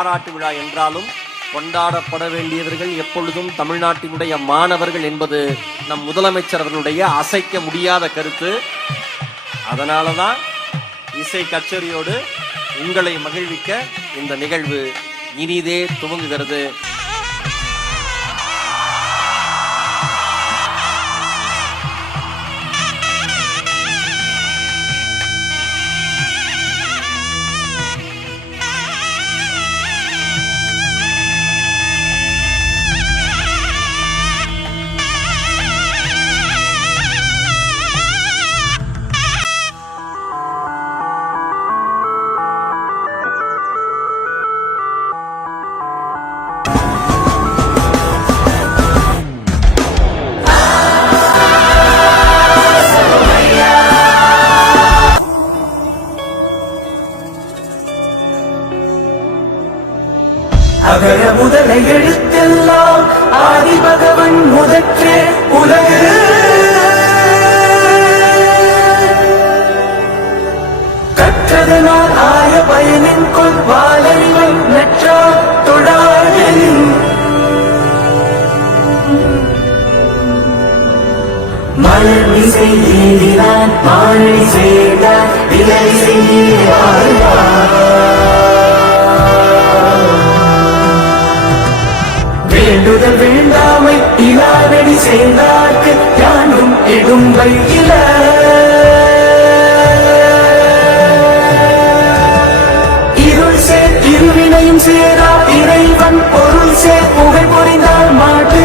பாராட்டு விழா என்றாலும் கொண்டாடப்பட வேண்டியவர்கள் எப்பொழுதும் தமிழ்நாட்டினுடைய மாணவர்கள் என்பது நம் முதலமைச்சர் அவர்களுடைய அசைக்க முடியாத கருத்து. அதனாலதான் இசை கச்சேரியோடு உங்களை மகிழ்விக்க இந்த நிகழ்வு இனிதே துவங்குகிறது. பயனின் கொள் வாழறிவன் நற்றார் மலர் இசை நீதினான் மாழி செய்தார் விலை வேண்டுதல் வேண்டாமை இலாவடி செய்தார்க்கு யானும் இடும்பை இல. இருவினையும் சேரா இறைவன் பொருள் சேர் புகை புரிந்தால் மாட்டு.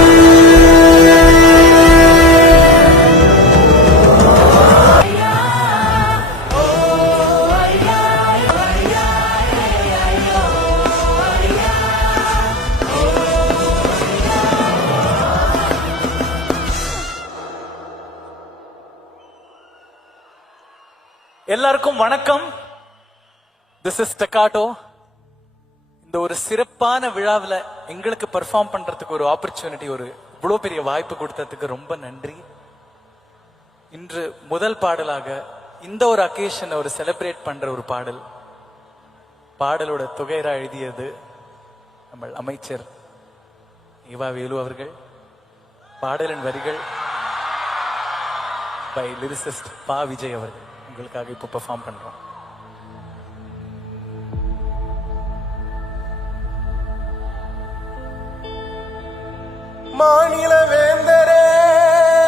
எல்லாருக்கும் வணக்கம். திஸ் இஸ் டெக்காட்டோ இந்த ஒரு சிறப்பான விழாவில் எங்களுக்கு பெர்ஃபார்ம் பண்றதுக்கு ஒரு ஆப்பர்ச்சுனிட்டி ஒரு இவ்வளோ பெரிய வாய்ப்பு கொடுத்ததுக்கு ரொம்ப நன்றி. இன்று முதல் பாடலாக இந்த ஒரு அக்கேஷனை ஒரு செலிப்ரேட் பண்ற ஒரு பாடல். பாடலோட தொகைரா எழுதியது நம்ம அமைச்சர் ஈவா வேலு அவர்கள். பாடலின் வரிகள் பை லிரிசிஸ்ட் பா விஜய் அவர்கள். உங்களுக்காக இப்போ பெர்ஃபார்ம் பண்றோம். மாநில வேந்தரே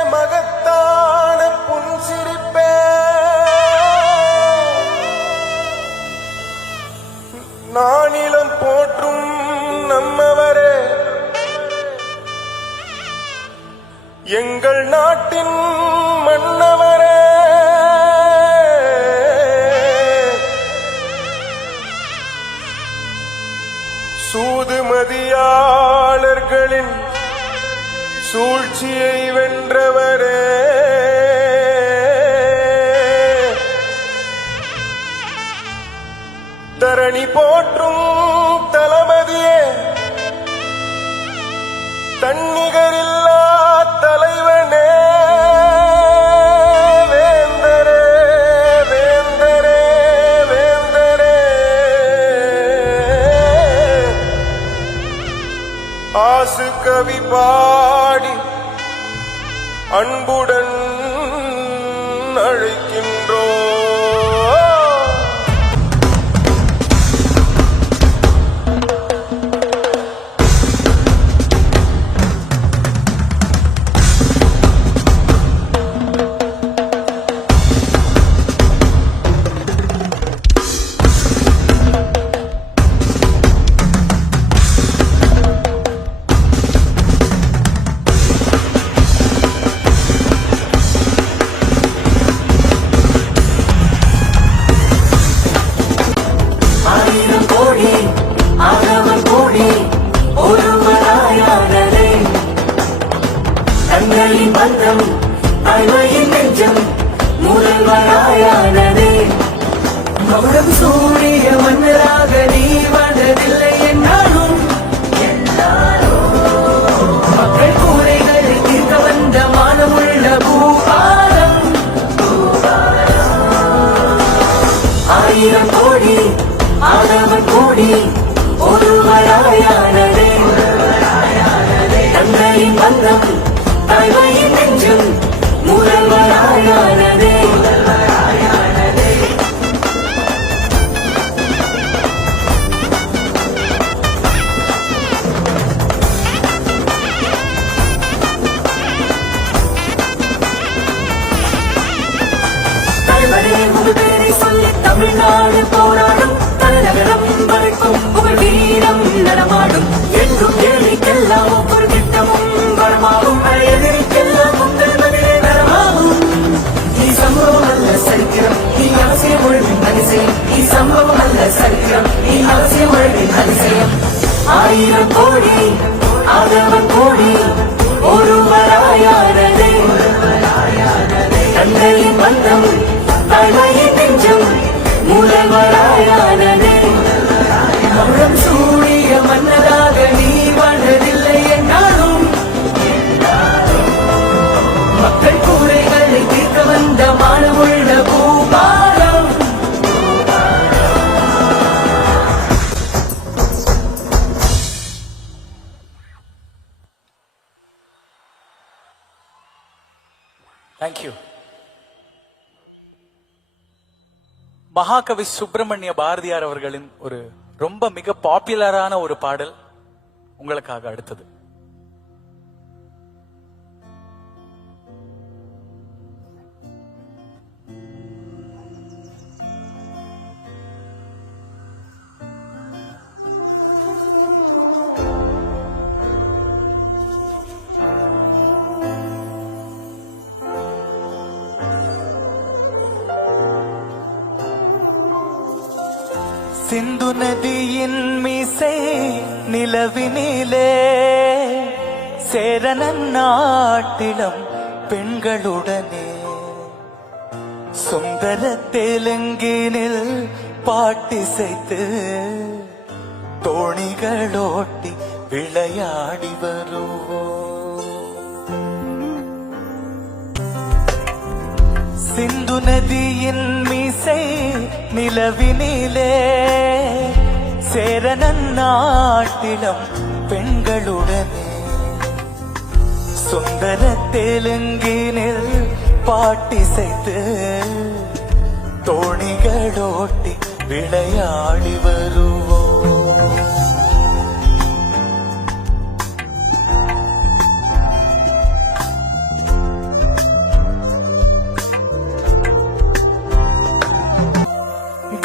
மகத்தான புன்சிரிப்பே. நானிலம் போற்றும் நம்மவரே. எங்கள் நாட்டின் மன்னவர் சூழ்ச்சியை வென்றவரே. தரணி போற்றும் தளபதியே தன்னிகரில்லா தலைவனே. வேந்தரே வேந்தரே வேந்தரே. ஆசு கவி பா அழைக்கின்றோ கோடி ஆண்டவன் கோடி ஒருவராயான அதிசயம் அழகின் அதிசயம் ஆயிரம் கோடி ஆதவன் கோடி ஒருவராயானதே. தந்தையின் மந்தம் மகாகவி சுப்பிரமணிய பாரதியார் அவர்களின் ஒரு ரொம்ப மிக பாப்புலரான ஒரு பாடல் உங்களுக்காக அடுத்தது. சிந்து நதியின் மீசை நிலவினிலே சேரனன் நாட்டிலம் பெண்களுடனே. சுந்தர தெலுங்கினில் பாட்டிசைத்து தோணிகளோட்டி விளையாடி வருவோம். சிந்து நதியின் மீசை நிலவினிலே சேரனன் நாட்டிடம் பெண்களுடனே. சுந்தர தெலுங்கினில் பாட்டிசைத்து தோணிகளோட்டி விளையாடி வருவோம்.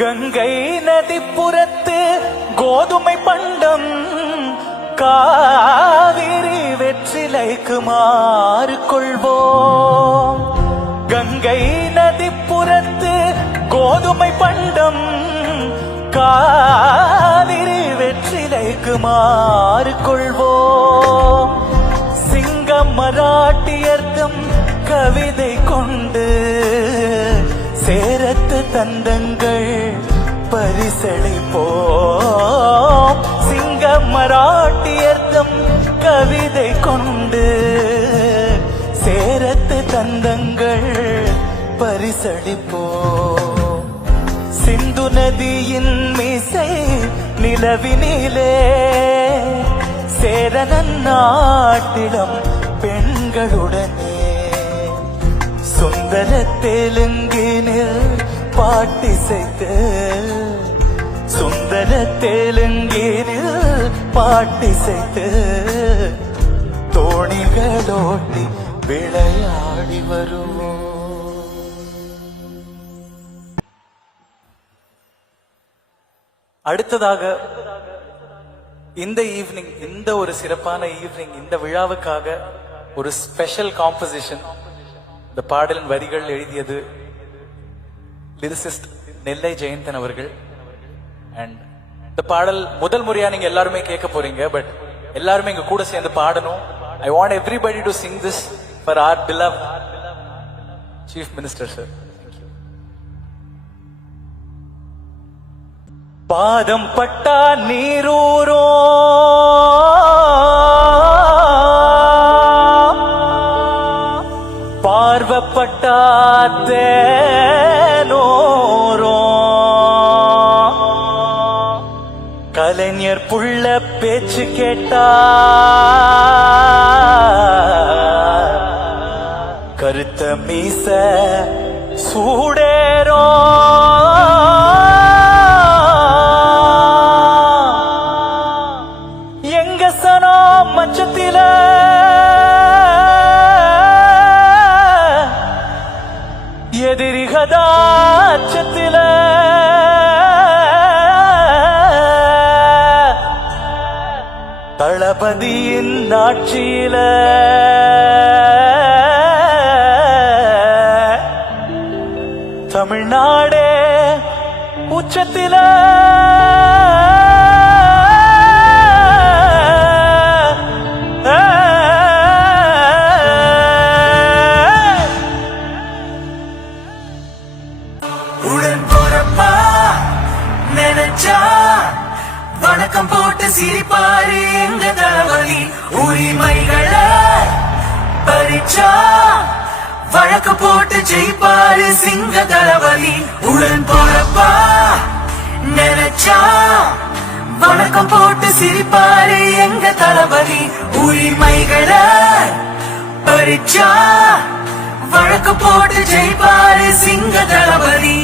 கங்கை நதிப்புறத்து கோதுமை பண்டம் காவிரி வெற்றிலைக்கு மாறு கொள்வோம் கங்கை நதிப்புறத்து கோதுமை பண்டம் காவிரி வெற்றிலைக்கு மாறு கொள்வோம் சிங்கம் மராட்டியர்த்தம் கவிதை கொண்டு தந்தங்கள் பரிசளிப்போம். சிங்க மராட்டியர்த்தம் கவிதை கொண்டு சேரத்து தந்தங்கள் பரிசளிப்போம். சிந்து நதியின் மீசை நிலவினிலே சேரனன் நாட்டிடம் பெண்களுடனே. சுந்தர தெலுங்கினில் பாட்டிசைத்து. சுந்தர தெலுங்கினில் பாட்டிசைத்து. தோணிகளோட்டி விளையாடி வருவோம். அடுத்ததாக இந்த ஈவினிங் இந்த ஒரு சிறப்பான ஈவினிங் இந்த விழாவுக்காக ஒரு ஸ்பெஷல் காம்போசிஷன் இந்த பாடலின் வரிகள் எழுதியது லிரிசிஸ்ட் நெல்லை ஜெயந்தன் அவர்கள். அண்ட் இந்த பாடல் முதல் முறையா நீங்க எல்லாருமே கேட்க போறீங்க பட் எல்லாருமே இங்க கூட சேர்ந்து பாடணும். I want everybody to sing this for our beloved chief minister sir பாதம் பட்டா நீரூரோ பார்வப்பட்டா தேனோரோ கலைஞர் புள்ள பேச்சு கேட்டா. கருத்த மீச சூடேரோ எங்க சனோ மச்சத்தில எதிரிகதாச்சத்தில தளபதியின் ஆட்சியில. தமிழ்நாடே உச்சத்தில. நினைச்சா வணக்கம் போட்டு சிரிப்பாரு எங்க தளபதி உரிமைகளை பறிச்சா வழக்க போட்டு ஜெயிப்பாரு சிங்க தளபதி உடன் போறப்பா நினைச்சா வணக்கம் போட்டு சிரிப்பாரு எங்க தளபதி. உரிமைகளை பறிச்சா வழக்க போட்டு ஜெயிப்பாரு சிங்க தளபதி.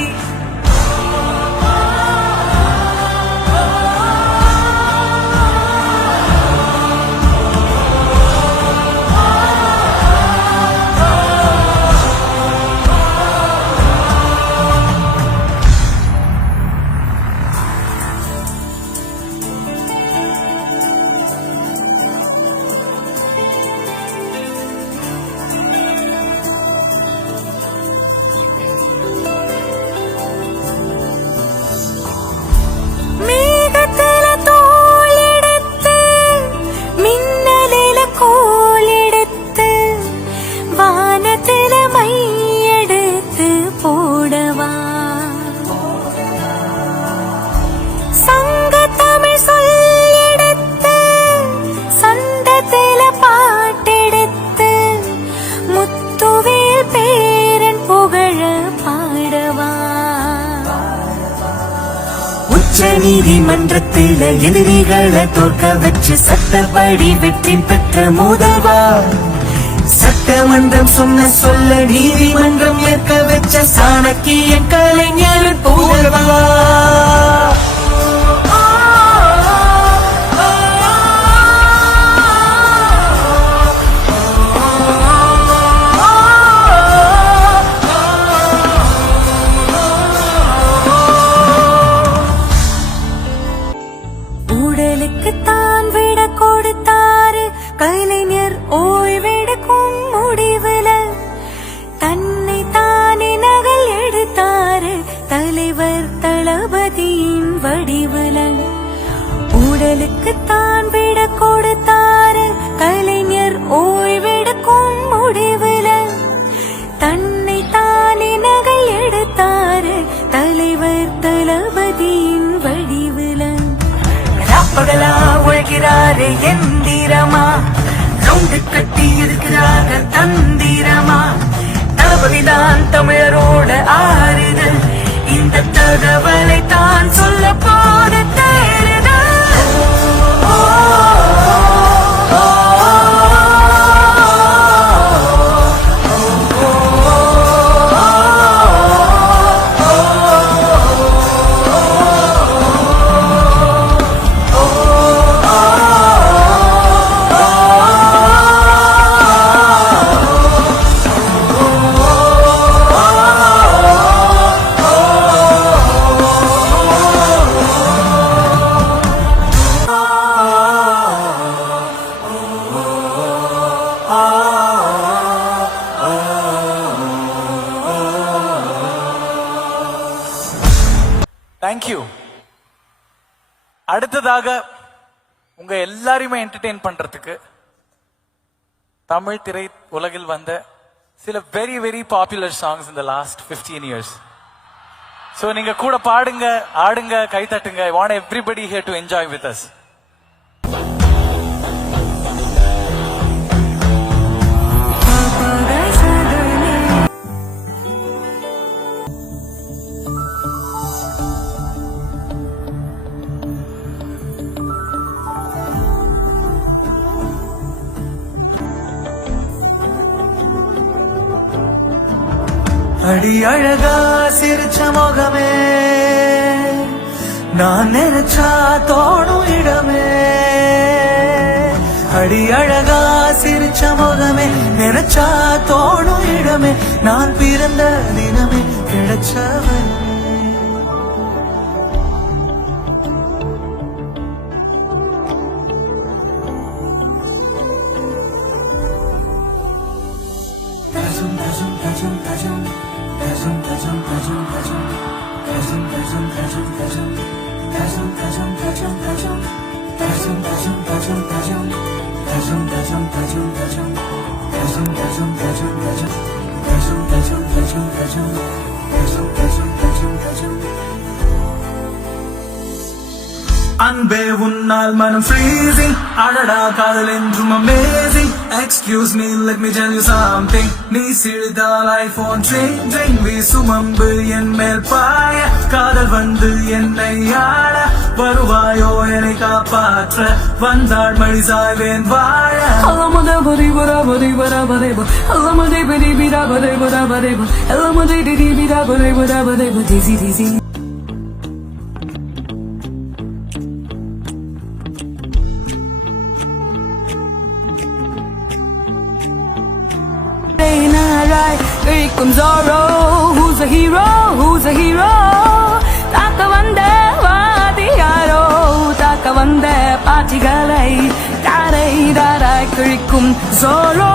எதிரிகளை தோற்க வச்சு சட்டப்படி வெற்றி பெற்ற முதல்வா சட்டமன்றம் சொன்ன சொல்ல நீதிமன்றம் ஏற்க வச்ச சாணக்கிய கலைஞர் போதவா? ராப்பகலா உழைக்கிறாரு எந்திரமா ரவுண்டு கட்டி இருக்கிறாக தந்திரமா? தளபதிதான் தமிழரோட ஆறுதல் இந்த தகவலை தான் அடுத்ததாக உங்க எல்லாரையுமே என்டர்டெயின் பண்றதுக்கு தமிழ் திரை உலகில் வந்த சில வெரி வெரி பாப்புலர் சாங்ஸ் இந்த லாஸ்ட் 15 இயர்ஸ் ஸோ நீங்க கூட பாடுங்க ஆடுங்க கை தட்டுங்க. I want everybody here to enjoy with us அடி அழகா சிரிச்ச முகமே. நான் நினைச்சா தோணும் இடமே. அடி அழகா சிரிச்ச முகமே நினைச்சா தோணும் இடமே. நான் பிறந்த தினமே கிடைச்சவன். அன்பே உன்னால் மனம் ஃப்ரீசிங் அடடா காதல் என்றும் amazing excuse me let me tell you something நீ சிறிதால் ஐபோன் சேஞ்சிங் ட்ரிங் வீசும் அம்பு என் மேல் பாய. காதல் வந்து என்னை ஆட வருவாயோ என்னை காப்பாற்ற. வந்தாள் மழி சாய்வேன் வாழ. Dizzy, dizzy. இருக்கும் Zorro Who's a hero? Who's a hero? தாக்க வந்த வாதி யாரோ தாக்க வந்த பாட்டிகளை தாரை தாராய் கிழிக்கும் ஜோரோ